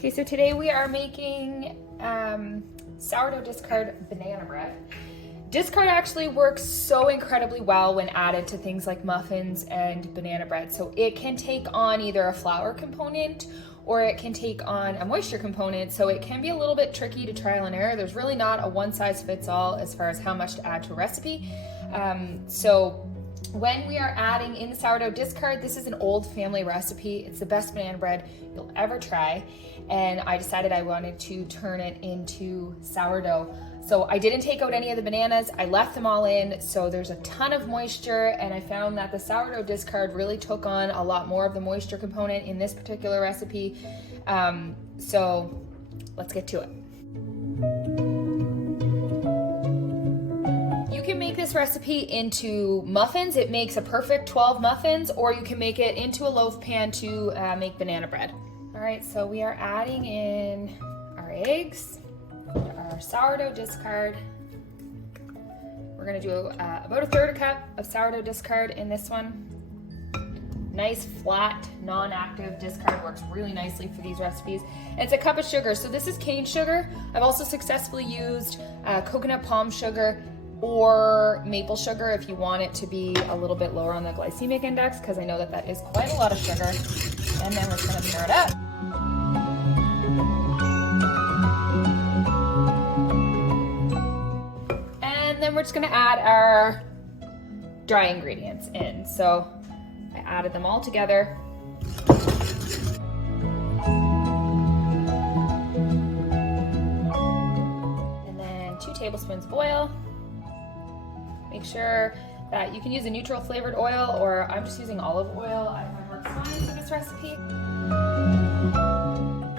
Okay, so today we are making sourdough discard banana bread. Discard actually works so incredibly well when added to things like muffins and banana bread. So it can take on either a flour component or it can take on a moisture component. So it can be a little bit tricky to trial and error. There's really not a one size fits all as far as how much to add to a recipe. So when we are adding in the sourdough discard, this is an old family recipe. It's the best banana bread you'll ever try. And I decided I wanted to turn it into sourdough. So I didn't take out any of the bananas. I left them all in. So there's a ton of moisture, and I found that the sourdough discard really took on a lot more of the moisture component in this particular recipe. So let's get to it. You can make this recipe into muffins. It makes a perfect 12 muffins, or you can make it into a loaf pan to make banana bread. All right, so we are adding in our eggs, our sourdough discard. We're gonna do about a third a cup of sourdough discard in this one. Nice flat, non-active discard works really nicely for these recipes. And it's a cup of sugar. So this is cane sugar. I've also successfully used coconut palm sugar or maple sugar if you want it to be a little bit lower on the glycemic index, because I know that that is quite a lot of sugar. And then we're just gonna stir it up. And then we're just gonna add our dry ingredients in. So I added them all together. And then 2 tablespoons of oil. Make sure that you can use a neutral flavored oil, or I'm just using olive oil. I find works fine for this recipe.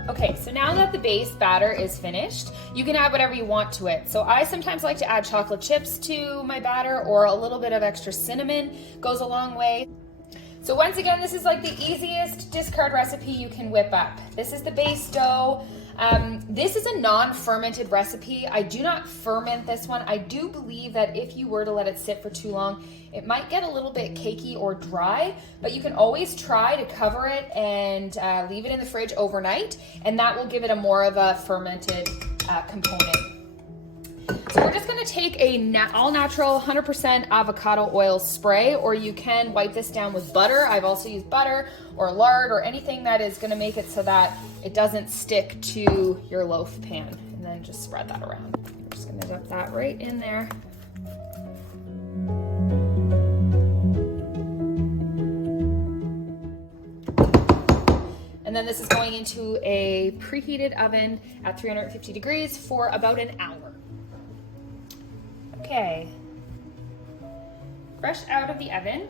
Okay, so now that the base batter is finished, you can add whatever you want to it. So I sometimes like to add chocolate chips to my batter, or a little bit of extra cinnamon goes a long way. So once again, this is like the easiest discard recipe you can whip up. This is the base dough. This is a non-fermented recipe. I do not ferment this one. I do believe that if you were to let it sit for too long, it might get a little bit cakey or dry, but you can always try to cover it and leave it in the fridge overnight, and that will give it a more of a fermented component. So we're just gonna take a all-natural 100% avocado oil spray, or you can wipe this down with butter. I've also used butter or lard or anything that is gonna make it so that it doesn't stick to your loaf pan. And then just spread that around. I'm just gonna dump that right in there. And then this is going into a preheated oven at 350 degrees for about an hour. Okay, fresh out of the oven.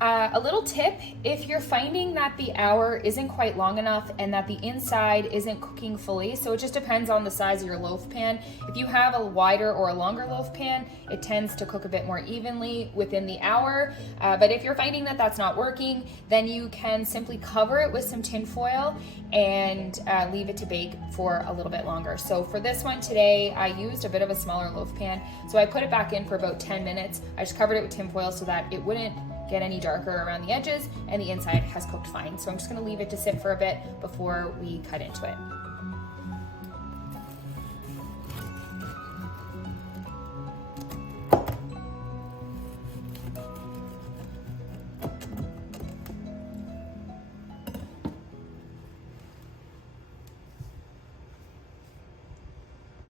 A little tip, if you're finding that the hour isn't quite long enough and that the inside isn't cooking fully, so it just depends on the size of your loaf pan. If you have a wider or a longer loaf pan, it tends to cook a bit more evenly within the hour. But if you're finding that that's not working, then you can simply cover it with some tin foil and leave it to bake for a little bit longer. So for this one today, I used a bit of a smaller loaf pan. So I put it back in for about 10 minutes. I just covered it with tin foil so that it wouldn't get any darker around the edges, and the inside has cooked fine. So I'm just gonna leave it to sit for a bit before we cut into it.